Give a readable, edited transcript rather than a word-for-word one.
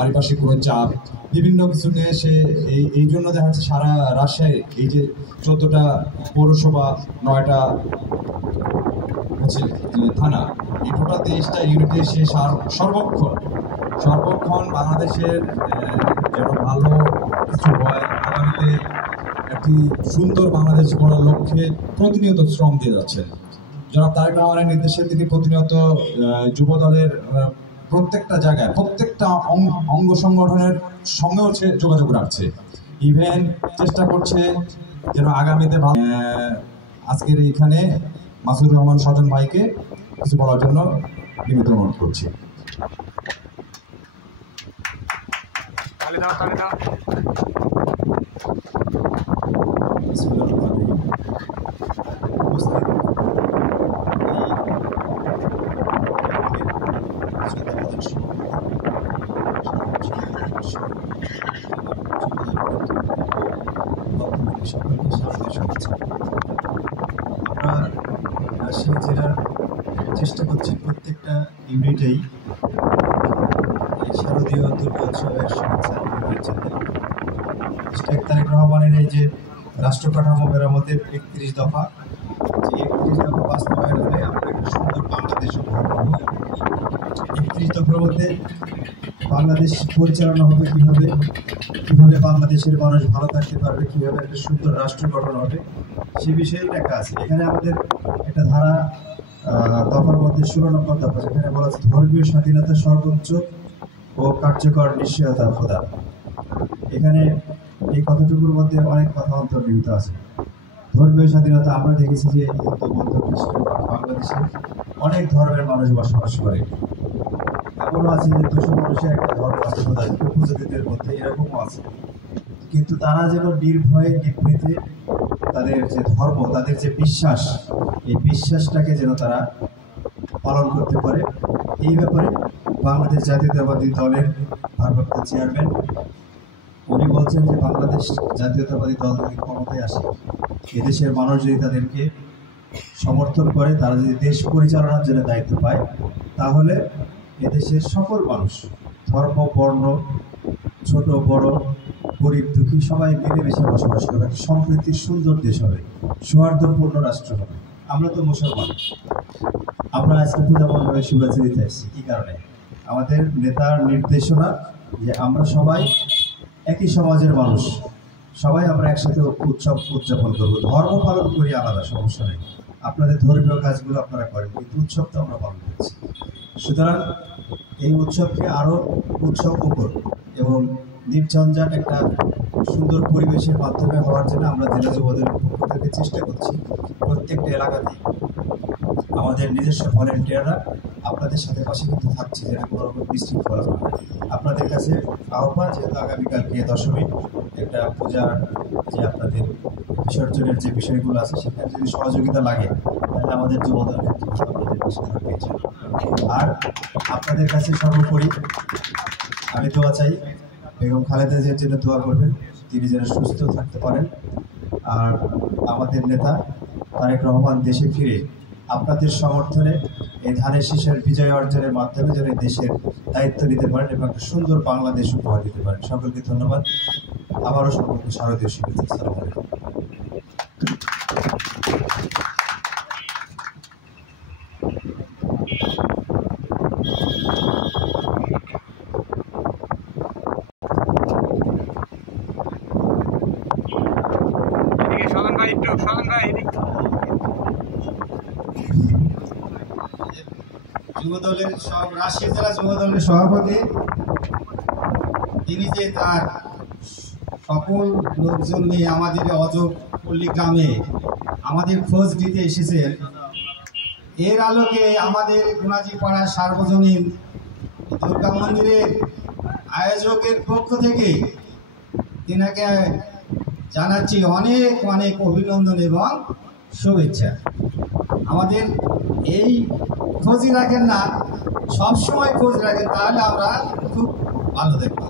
পারিপার্শ্বিক কোনো চাপ বিভিন্ন কিছু নিয়ে সে এই জন্য দেখা যাচ্ছে সারা রাজশাহী এই যে 14টা পৌরসভা 9টা হচ্ছে থানা এই টোটাল 23টা ইউনিটে সে সর্বক্ষণ বাংলাদেশের যেন ভালো কিছু হয় আগামীতে একটি সুন্দর বাংলাদেশ গড়ার লক্ষ্যে প্রতিনিয়ত শ্রম দিয়ে যাচ্ছেন। জনাব তারেক রহমানের নির্দেশে তিনি প্রতিনিয়ত যুব দলের প্রত্যেকটা জায়গায় প্রত্যেকটা অঙ্গ সংগঠনের সঙ্গে হচ্ছে যোগাযোগ রাখছে, ইভেন চেষ্টা করছে যেন আগামীতে আজকের এইখানে মাসুদুর রহমান স্বজন ভাইকে কিছু বলার জন্য বিনীত অনুরোধ করছি। আমরা রাজশাহী জেলার চেষ্টা করছি প্রত্যেকটা ইউনিটেই শারদীয় দুর্গোৎসবের শুভেচ্ছা শেখ তারেক রহমানের এই যে রাষ্ট্র কাঠামো মেরামতের 31 দফা, যে 31 দফা বাস্তবায়ন হলে আমরা একটা সুন্দর বাংলাদেশ উপহার পাব। 31 দফার মধ্যে বাংলাদেশ পরিচালনা হবে কীভাবে বাংলাদেশের মানুষ ভালো থাকতে পারবে, কীভাবে একটা সুন্দর রাষ্ট্র গঠন হবে, সে বিষয়ে লেখা আছে। এখানে আমাদের একটা ধারা দফার মধ্যে 16 নম্বর দফা, যেখানে বলা আছে ধর্মীয় স্বাধীনতা সর্বোচ্চ ও কার্যকর নিশ্চয়তা প্রদান। এখানে এই কথাটুকুর মধ্যে অনেক কথা অন্তর্নিহিত আছে। ধর্মীয় স্বাধীনতা আমরা দেখেছি যে হিন্দু বৌদ্ধ খ্রিস্টান বাংলাদেশে অনেক ধর্মের মানুষ বসবাস করে, এমনও আছে যে 200 মানুষের একটা ধর্ম আছে উপজাতিদের মধ্যে, এরকমও আছে। কিন্তু তারা যেন নির্ভয়ে নিবৃতে তাদের যে ধর্ম, তাদের যে বিশ্বাস, এই বিশ্বাসটাকে যেন তারা পালন করতে পারে। এই ব্যাপারে বাংলাদেশ জাতীয়তাবাদী দলের ভারপ্রাপ্ত চেয়ারম্যান উনি বলছেন যে বাংলাদেশ জাতীয়তাবাদী দল যদি ক্ষমতায় আসে, এদেশের মানুষ যদি তাদেরকে সমর্থন করে, তারা যদি দেশ পরিচালনার জন্য দায়িত্ব পায়, তাহলে এদেশের সকল মানুষ ধর্ম বর্ণ ছোট বড় গরিব দুঃখী সবাই মিলেমিশে বসবাস করবে, সম্প্রীতির সুন্দর দেশ হবে, সৌহার্দ্যপূর্ণ রাষ্ট্র হবে। আমরা তো মুসলমান, আমরা আজকে পূজা মণ্ডপে শুভেচ্ছা দিতে এসেছি কী কারণে? আমাদের নেতার নির্দেশনা যে আমরা সবাই একই সমাজের মানুষ, সবাই আমরা একসাথে উৎসব উদযাপন করবো। ধর্ম পালন করি আলাদা, সমস্যা নেই, আপনাদের ধর্মীয় কাজগুলো আপনারা করেন, কিন্তু উৎসব তো আমরা পালন করছি। সুতরাং এই উৎসবকে আরও উৎসবমুখর এবং নির্ঝঞ্ঝাট একটা সুন্দর পরিবেশের মাধ্যমে হওয়ার জন্য আমরা জেলা যুবদলের পক্ষ থেকে চেষ্টা করছি প্রত্যেকটা এলাকাতেই আমাদের নিজস্ব ভলেন্টিয়াররা আপনাদের সাথে পাশে কিন্তু থাকছে, যেটা কোনো রকম বিশৃঙ্খলা হবে না। আপনাদের কাছে আহ্বান, যেহেতু আগামীকালকে দশমী একটা পূজার যে আপনাদের বিসর্জনের যে বিষয়গুলো আছে, সেখানে যদি সহযোগিতা লাগে তাহলে আমাদের যুবদল আপনাদের পাশে থাকবে। আর আপনাদের কাছে সর্বোপরি আমি দোয়া চাই, বেগম খালেদা জিয়ার জন্য দোয়া করবেন, তিনি যেন সুস্থ থাকতে পারেন। আর আমাদের নেতা তারেক রহমান দেশে ফিরে আপনাদের সমর্থনে এই ধানের শীষের বিজয় অর্জনের মাধ্যমে যেন দেশের দায়িত্ব নিতে পারেন এবং একটা সুন্দর বাংলাদেশ উপহার দিতে পারেন। সকলকে ধন্যবাদ, আবারও সকলকে শারদীয় শুভেচ্ছা। আসসালামু আলাইকুম। যুবদলের রাজশাহী জেলা যুবদলের সভাপতি, তিনি যে তার সকল লোকজন নিয়ে আমাদের অজপল্লী গ্রামে আমাদের খোঁজ দিতে এসেছেন, এর আলোকে আমাদের গুনাজি পাড়ার সার্বজনীন দুর্গা মন্দিরের আয়োজকের পক্ষ থেকে তিনাকে জানাচ্ছি অনেক অনেক অভিনন্দন এবং শুভেচ্ছা। আমাদের এই খোঁজই রাখেন না, সবসময় খোঁজ রাখেন, তাহলে আমরা খুব ভালো দেখব।